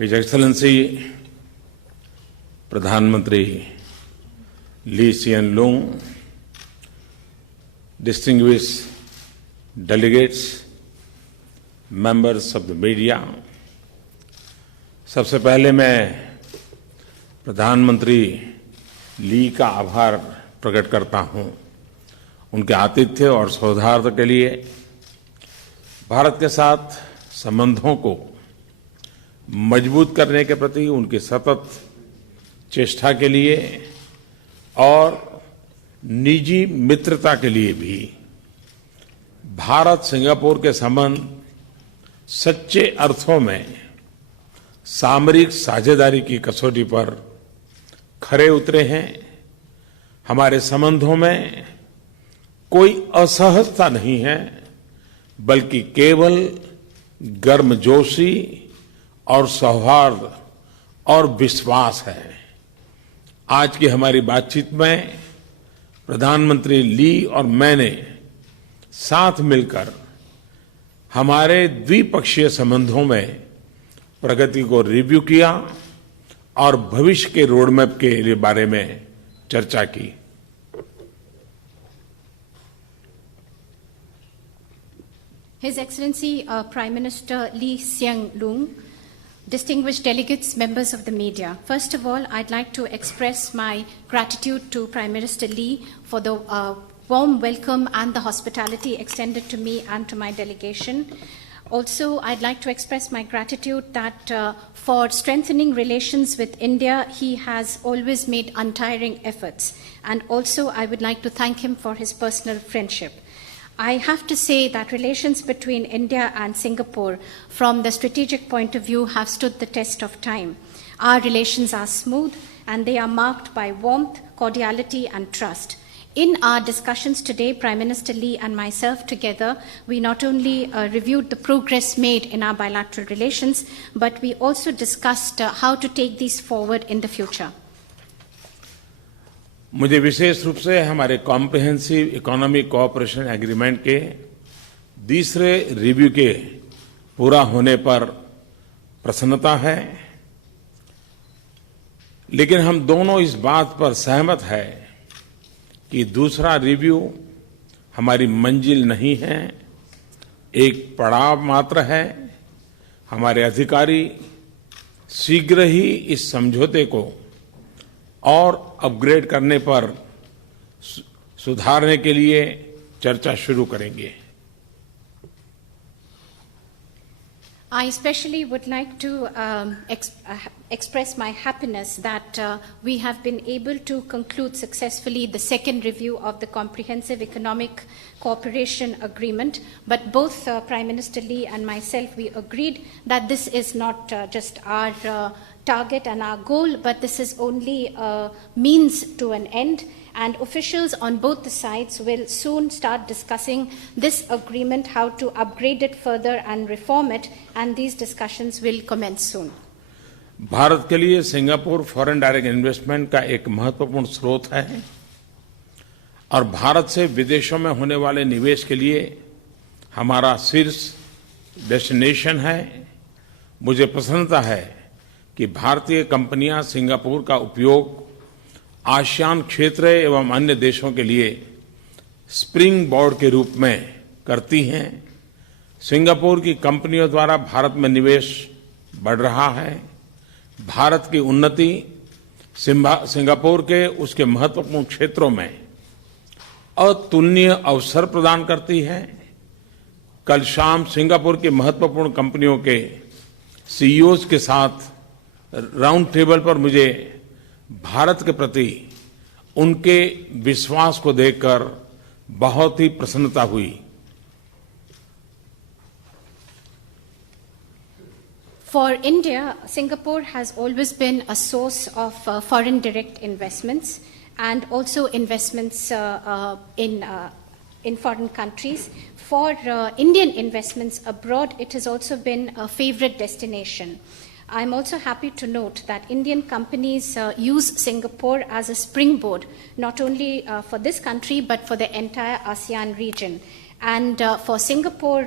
His Excellency Pradhanmantri Lee Hsien Loong, distinguished delegates, members of the media, सबसे पहले मैं प्रधानमंत्री ली का आभार प्रकट करता हूं उनके आतिथ्य और सौहार्द के लिए। भारत के साथ संबंधों को मजबूत करने के प्रति उनकी सतत चेष्टा के लिए और निजी मित्रता के लिए भी। भारत सिंगापुर के संबंध सच्चे अर्थों में सामरिक साझेदारी की कसौटी पर खरे उतरे हैं। हमारे संबंधों में कोई असहजता नहीं है, बल्कि केवल गर्मजोशी और सौहार्द और विश्वास है। आज की हमारी बातचीत में प्रधानमंत्री ली और मैंने साथ मिलकर हमारे द्विपक्षीय संबंधों में प्रगति को रिव्यू किया और भविष्य के रोडमैप के बारे में चर्चा की। His Excellency Prime Minister Lee Hsien Loong, distinguished delegates, members of the media. First of all, I'd like to express my gratitude to Prime Minister Lee for the warm welcome and the hospitality extended to me and to my delegation. Also, I'd like to express my gratitude that for strengthening relations with India, he has always made untiring efforts. And also, I would like to thank him for his personal friendship. I have to say that relations between India and Singapore, from the strategic point of view, have stood the test of time. Our relations are smooth, and they are marked by warmth, cordiality, and trust. In our discussions today, Prime Minister Lee and myself together, we not only reviewed the progress made in our bilateral relations, but we also discussed how to take these forward in the future. मुझे विशेष रूप से हमारे comprehensive economic cooperation agreement के दूसरे review के पूरा होने पर प्रसन्नता है, लेकिन हम दोनों इस बात पर सहमत हैं कि दूसरा रिव्यू हमारी मंजिल नहीं है, एक पड़ाव मात्र है। हमारे अधिकारी शीघ्र ही इस समझौते को और अपग्रेड करने पर सुधारने के लिए चर्चा शुरू करेंगे। I especially would like to express my happiness that we have been able to conclude successfully the second review of the Comprehensive Economic Cooperation Agreement. But both Prime Minister Lee and myself, we agreed that this is not just our target and our goal, but this is only a means to an end. And officials on both the sides will soon start discussing this agreement, how to upgrade it further and reform it, and these discussions will commence soon. Bharat के लिए Singapore foreign direct investment का एक महत्वपूर्ण स्रोत है और भारत से विदेशों में होने वाले निवेश के लिए हमारा शीर्ष डेस्टिनेशन है। मुझे प्रसन्नता है कि भारतीय कंपनियां सिंगापुर का उपयोग आसियान क्षेत्र एवं अन्य देशों के लिए स्प्रिंग बोर्ड के रूप में करती हैं। सिंगापुर की कंपनियों द्वारा भारत में निवेश बढ़ रहा है। भारत की उन्नति सिंगापुर के उसके महत्वपूर्ण क्षेत्रों में अतुलनीय अवसर प्रदान करती है। कल शाम सिंगापुर की महत्वपूर्ण कंपनियों के सीईओज के साथ राउंड टेबल पर मुझे भारत के प्रति उनके विश्वास को देखकर बहुत ही प्रसन्नता हुई। For India, Singapore has always been a source of foreign direct investments and also investments in foreign countries. For Indian investments abroad, it has also been a favorite destination. I'm also happy to note that Indian companies use Singapore as a springboard, not only for this country, but for the entire ASEAN region. And for Singapore,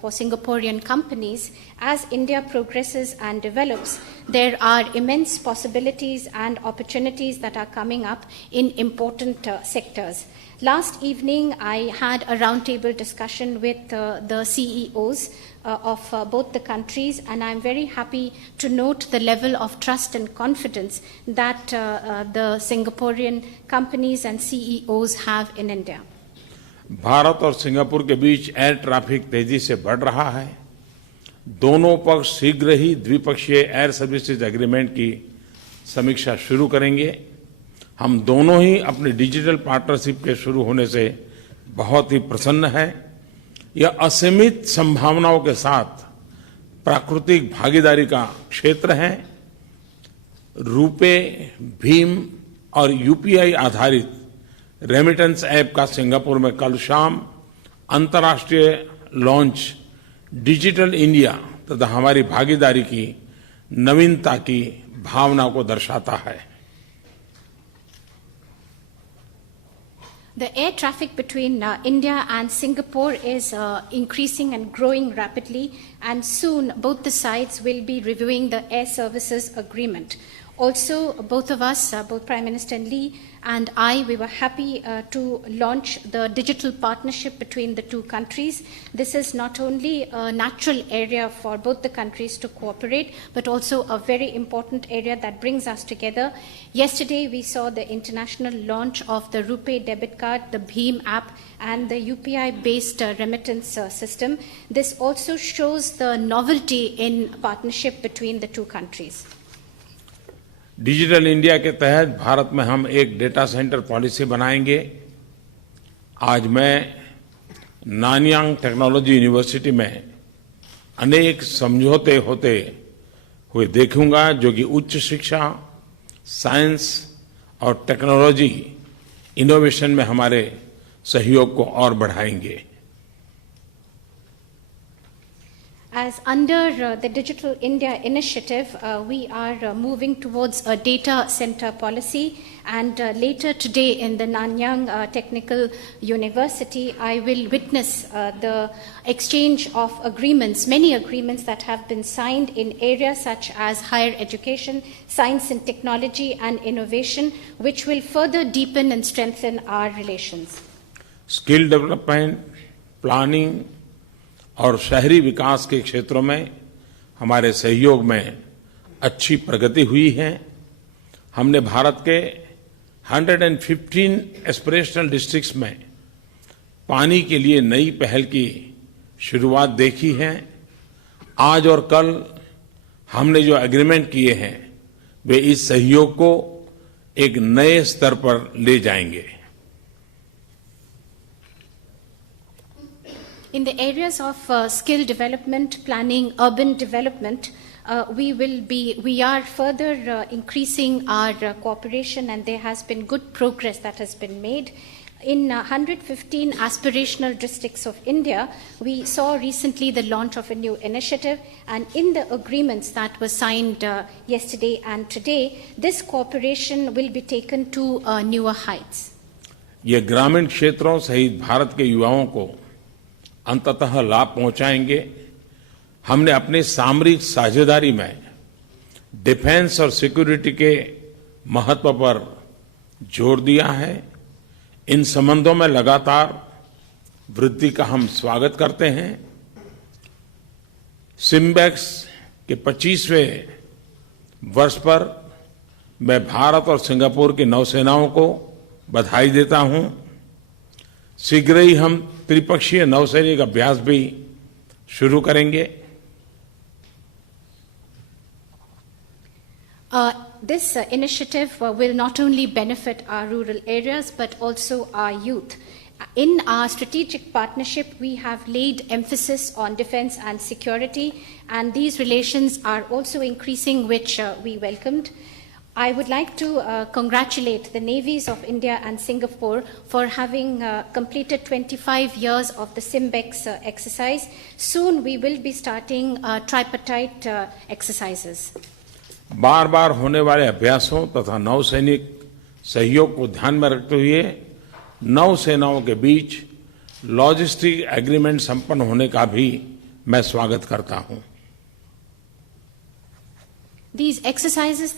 for Singaporean companies, as India progresses and develops, there are immense possibilities and opportunities that are coming up in important sectors. Last evening, I had a roundtable discussion with the CEOs of both the countries, and I'm very happy to note the level of trust and confidence that the Singaporean companies and CEOs have in India. Bharat और Singapore के बीच air traffic तेजी से बढ़ रहा है। दोनों पक्ष शीघ्र ही द्विपक्षीय एयर सर्विसेज एग्रीमेंट की समीक्षा शुरू करेंगे। हम दोनों ही अपने डिजिटल पार्टनरशिप के शुरू होने से बहुत ही प्रसन्न हैं। यह असीमित संभावनाओं के साथ प्राकृतिक भागीदारी का क्षेत्र है। रुपे, भीम और यूपीआई आधारित रेमिटेंस ऐप का सिंगापुर में कल शाम अंतर्राष्ट्रीय लॉन्च डिजिटल इंडिया तथा हमारी भागीदारी की नवीनता की भावना को दर्शाता है। The air traffic between India and Singapore is increasing and growing rapidly, and soon both the sides will be reviewing the air services agreement. Also, both of us, both Prime Minister Lee and I, we were happy to launch the digital partnership between the two countries. This is not only a natural area for both the countries to cooperate, but also a very important area that brings us together. Yesterday, we saw the international launch of the RuPay debit card, the Bheem app, and the UPI-based remittance system. This also shows the novelty in partnership between the two countries. Digital India के तहत भारत में हम एक data centre policy बनाएंगे। आज मैं Nanyang technology university में अनेक समझौते होते हुए देखूंगा, जो कि उच्च शिक्षा, साइंस और टेक्नोलॉजी इनोवेशन में हमारे सहयोग को और बढ़ाएंगे। As under the Digital India initiative, we are moving towards a data center policy, and later today in the Nanyang Technical University, I will witness the exchange of agreements, many agreements that have been signed in areas such as higher education, science and technology, and innovation, which will further deepen and strengthen our relations. Skill development, planning, और शहरी विकास के क्षेत्रों में हमारे सहयोग में अच्छी प्रगति हुई है। हमने भारत के 115 एस्पिरेशनल डिस्ट्रिक्ट्स में पानी के लिए नई पहल की शुरुआत देखी है। आज और कल हमने जो एग्रीमेंट किए हैं, वे इस सहयोग को एक नए स्तर पर ले जाएंगे। In the areas of skill development, planning, urban development, we are further increasing our cooperation, and there has been good progress that has been made. In 115 aspirational districts of India, we saw recently the launch of a new initiative, and in the agreements that were signed yesterday and today, this cooperation will be taken to newer heights. ये ग्रामीण क्षेत्रों सहित भारत के युवाओं को अंततः लाभ पहुंचाएंगे। हमने अपनी सामरिक साझेदारी में डिफेंस और सिक्योरिटी के महत्व पर जोर दिया है। इन संबंधों में लगातार वृद्धि का हम स्वागत करते हैं। सिम्बेक्स के 25वें वर्ष पर मैं भारत और सिंगापुर की नौसेनाओं को बधाई देता हूं। शीघ्र ही हम त्रिपक्षीय नौसैनिक अभ्यास भी शुरू करेंगे। This initiative will not only benefit our rural areas but also our youth. In our strategic partnership, we have laid emphasis on defense and security, and these relations are also increasing, which we welcomed. I would like to congratulate the navies of India and Singapore for having completed 25 years of the SIMBEX exercise. Soon we will be starting tripartite exercises. बार बार होने वाले अभ्यासों तथा नौसैनिक सहयोग को ध्यान में रखते हुए नौसेनाओं के बीच लॉजिस्टिक एग्रीमेंट संपन्न होने का भी मैं स्वागत करता हूं। These exercises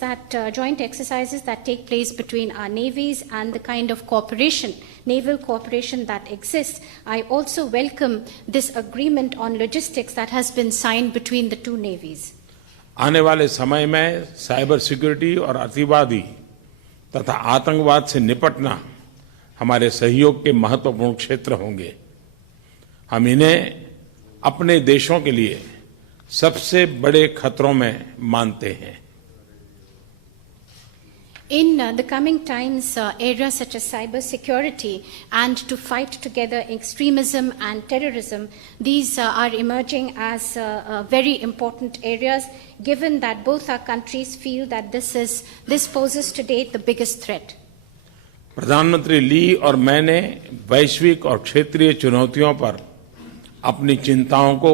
joint exercises that take place between our navies and the kind of cooperation, naval cooperation that exists, I also welcome this agreement on logistics that has been signed between the two navies. आने वाले समय में cyber security और अतिवादी तथा आतंकवाद से निपटना हमारे सहयोग के महत्वपूर्ण क्षेत्र होंगे। हम इन्हें अपने देशों के लिए सबसे बड़े खतरों में मानते हैं। In the coming times, areas such as cyber security and to fight together extremism and terrorism, these are emerging as very important areas, given that both our countries feel that this poses today the biggest threat. प्रधानमंत्री ली और मैंने वैश्विक और क्षेत्रीय चुनौतियों पर अपनी चिंताओं को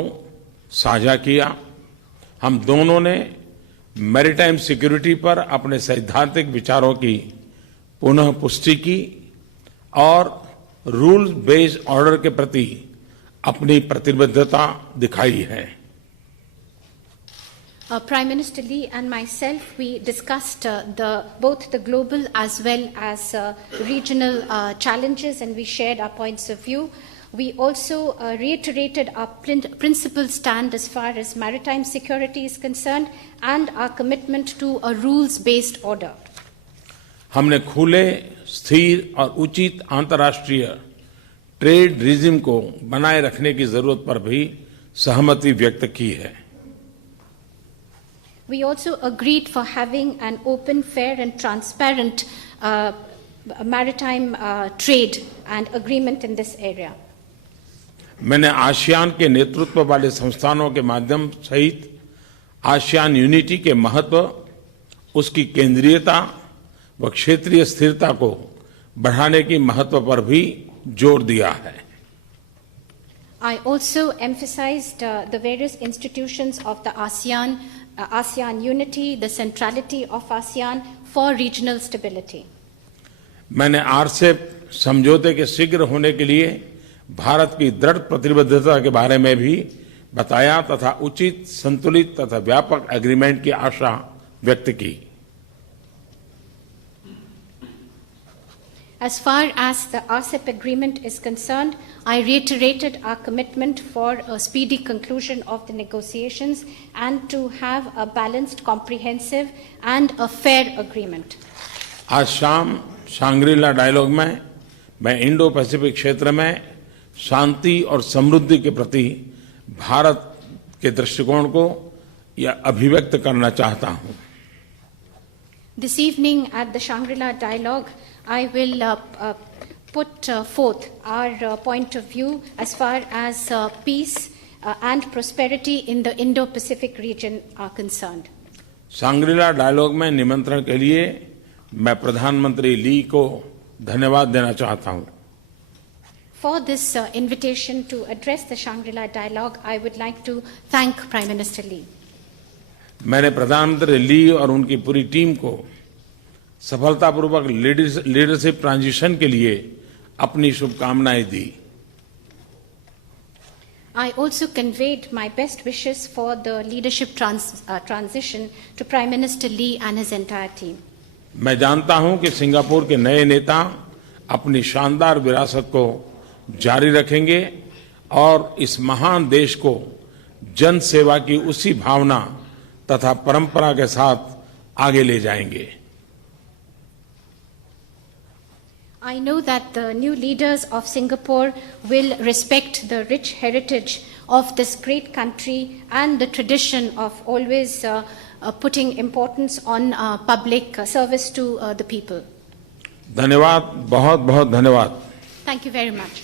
साझा किया। हम दोनों ने मैरीटाइम सिक्योरिटी पर अपने सैद्धांतिक विचारों की पुनः पुष्टि की और रूल बेस्ड ऑर्डर के प्रति अपनी प्रतिबद्धता दिखाई है। Prime Minister Lee and myself, we discussed both the global as well as regional challenges, and we shared our points of view. We also reiterated our principled stand as far as maritime security is concerned and our commitment to a rules-based order. हमने खुले, स्थिर और उचित अंतर्राष्ट्रीय trade regime को बनाए रखने की जरूरत पर भी सहमति व्यक्त की है। We also agreed for having an open, fair and transparent maritime trade and agreement in this area. मैंने आसियान के नेतृत्व वाले संस्थानों के माध्यम सहित आसियान यूनिटी के महत्व, उसकी केंद्रीयता व क्षेत्रीय स्थिरता को बढ़ाने की महत्व पर भी जोर दिया है। I also emphasized the various institutions of the ASEAN unity, the centrality of ASEAN for regional stability. मैंने आरसेप समझौते के शीघ्र होने के लिए भारत की दृढ़ प्रतिबद्धता के बारे में भी बताया तथा उचित, संतुलित तथा व्यापक एग्रीमेंट की आशा व्यक्त की। As far as the RCEP agreement is concerned, I reiterated our commitment for a speedy conclusion of the negotiations and to have a balanced, comprehensive and a fair agreement. आज शाम शांग्रीला डायलॉग में मैं Indo Pacific क्षेत्र में शांति और समृद्धि के प्रति भारत के दृष्टिकोण को यह अभिव्यक्त करना चाहता हूं। This evening at the Shangri-La Dialogue, I will put forth our point of view as far as peace and prosperity in the Indo-Pacific region are concerned. Shangri-La Dialogue में निमंत्रण के लिए मैं प्रधानमंत्री ली को धन्यवाद देना चाहता हूं। For this invitation to address the Shangri-La Dialogue, I would like to thank Prime Minister Lee. मैंने प्रधानमंत्री ली और उनकी पूरी टीम को सफलतापूर्वक लीडरशिप ट्रांजिशन के लिए अपनी शुभकामनाएं दी। I also conveyed my best wishes for the leadership transition to Prime Minister Lee and his entire team. मैं जानता हूं कि सिंगापुर के नए नेता अपनी शानदार विरासत को जारी रखेंगे और इस महान देश को जन सेवा की उसी भावना तथा परंपरा के साथ आगे ले जाएंगे। I know that the new leaders of Singapore will respect the rich heritage of this great country and the tradition of always putting importance on public service to the people. धन्यवाद, बहुत बहुत धन्यवाद। Thank you very much.